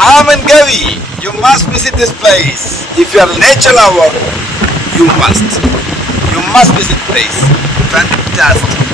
I'm in Gavi. You must visit this place. If you are a nature lover, you must. You must visit this place. Fantastic.